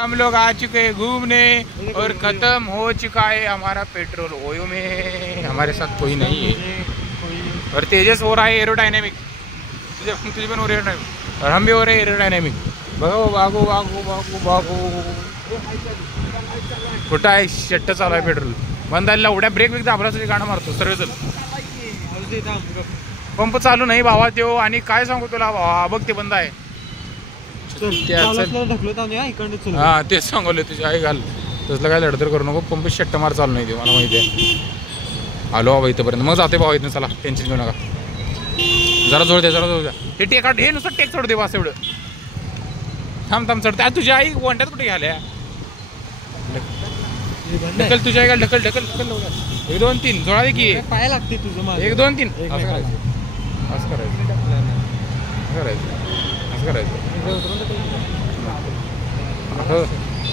हम लोग आ चुके हैं घूमने और खत्म हो चुका है हमारा पेट्रोल। ओयो में हमारे साथ कोई नहीं है और तेजस हो रहा है एरोडायनेमिक, तुझे पण हो रहा है और हम भी हो रहे हैं एरोडायनेमिक। भागो भागो भागो भागो भागो, कुठं आहे? शट्ट चालू आहे पेट्रोल बंद आहे। एवढ्या ब्रेक बिक दाबला तरी गाणं मारतो सर्व चल। पंप चालू नाही भावा त्यो, आणि काय सांगू तुला भावा, बघ ते बंद आहे। हा तेच सांगवले तुझी आई घाल, तसलं काय लढतर करू नको। पंप शट्ट मार चालू नाही ते मला माहिती आहे। आलो बाबा इथंपर्यंत, मग जाते भावा इथं, चला टेन्शन घेऊ नका। जरा जोड द्या, जरा जोड द्या। हे टेका हे नुसतं टेक सोड दे बस एवढं। थांब थांब चढते तुझी आई वंट्यात कुठे घ्याल्या? ढकल तुझ्या आई घाल, ढकल ढकल ढकल। 1 2 3 जोडा दे की पाय लागते तुझं। 1 2 3 असं करायचं, असं करायचं, करायचं असं करायचं।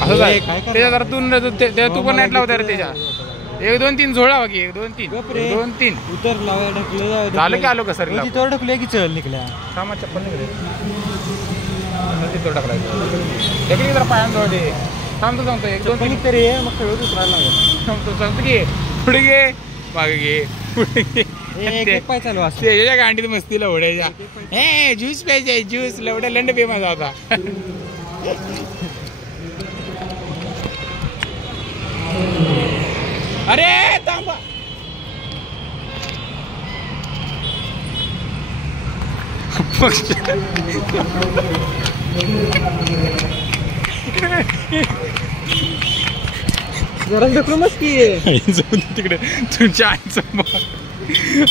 असं जाय त्याच्या जरा तू पण नाही लावता रे त्याच्या। 1 2 3 जोडा बाकी 1 2 3 1 2 3 उतर लावा ढकल झालं की आलो का सर तिथं ढकलूया की चल निघल्या सामा चप्पल निघले तिथं ढकलायचं। ढकली जरा पायान जोड दे। थांबतो सांगतो 1 2 3 तरी मग सगळं उतरायला लागेल। सांगतो सांगतो की पुढे घे मागे घे पुढे घे। एक पाय चालू असते त्याच्या गांडीत मस्ती लवड्याच्या। हे ज्यूस प्यायचे ज्यूस, लवड्या लंड पे माझा होता। अरे थांबा जरा ढकलू मस्ती तिकडे तुमच्या आईचं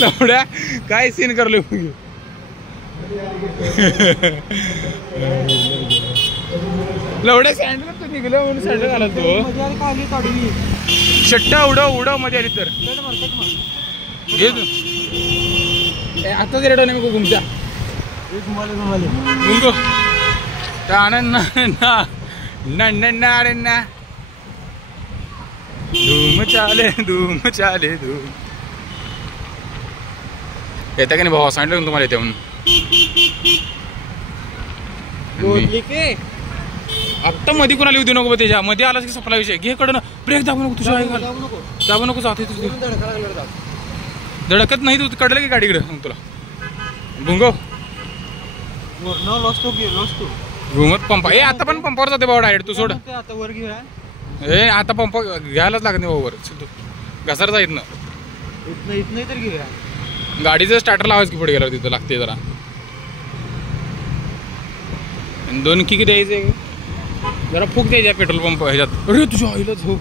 लवड्या काय सीन करलो। लवड्या सँडल तू निघलं म्हणून सँडल घाला तू। शट्टा उडव उडव मध्ये आली तर घे तू। आता रेडो नाही मग घुमच्या घुमको आनंद ना धूम चाले धूम चाले धूम। येतं का नाही भावा? सांगितलं तुम्हाला येते म्हणून। आत्ता मध्ये कोणाला येऊ देऊ नको त्याच्या मध्ये आलाच की सपला विषय। घे कडनं ब्रेक दाबू नको तुझ्या आई घाल, दाबू नको जाते तुझी धडकत नाही तू कडलं की गाडीकडे मग तुला भुंगव घुमत पंपा। ए आता पण पंपावर जाते भाऊ डायरेक्ट तू सोड आता वर घेऊया। ए आता पंप घ्यायलाच लागत नाही भाऊ वर घसर जाईत ना इथं तर घेऊया। गाडीचं स्टार्टर लावायचं की पुढे गेल्यावर तिथं लागते जरा 2 किक द्यायचे जरा फूक द्यायच्या पेट्रोल पंप ह्याच्यात। अरे तुझ्या आईला झोप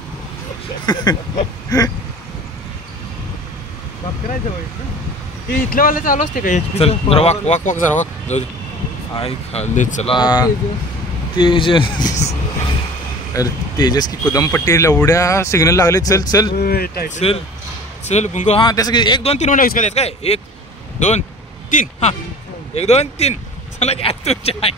ते इथलं वाला चालू असते का? चल जरा वाक वाक वाक जरा वाक जाऊ दे आई खाल्ले चला। तेजस अरे तेजस की कुदमपट्टी लवड्या सिग्नल लागले। चल चल चल चल बुंगो। हा त्याचं 1 2 3 म्हणा का काय 1 2 3 हा 1 2 3 चला काय तुझ्या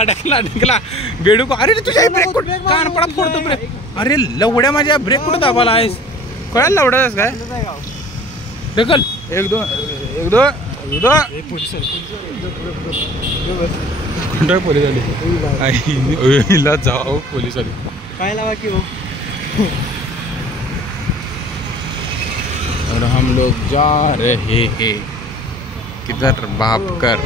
अडकला अडकला बेडू को। अरे तुझ्या ब्रेक कुठे कान पडा फोडतो ब्रेक। अरे लवड्या माझ्या ब्रेक कुठे दाबाला आहेस? कळायला लवड्यास काय ढकल 1 2 1 2 1 2 पोलीस आले जाओ पोलीस आले काय लावा की हो। और हम लोग जा रहे हैं किधर? भापकर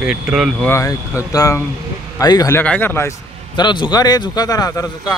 पेट्रोल हुआ है खत्म। आई घाल्या काय करला आहेस? जरा झुका रे झुका जरा जरा झुका।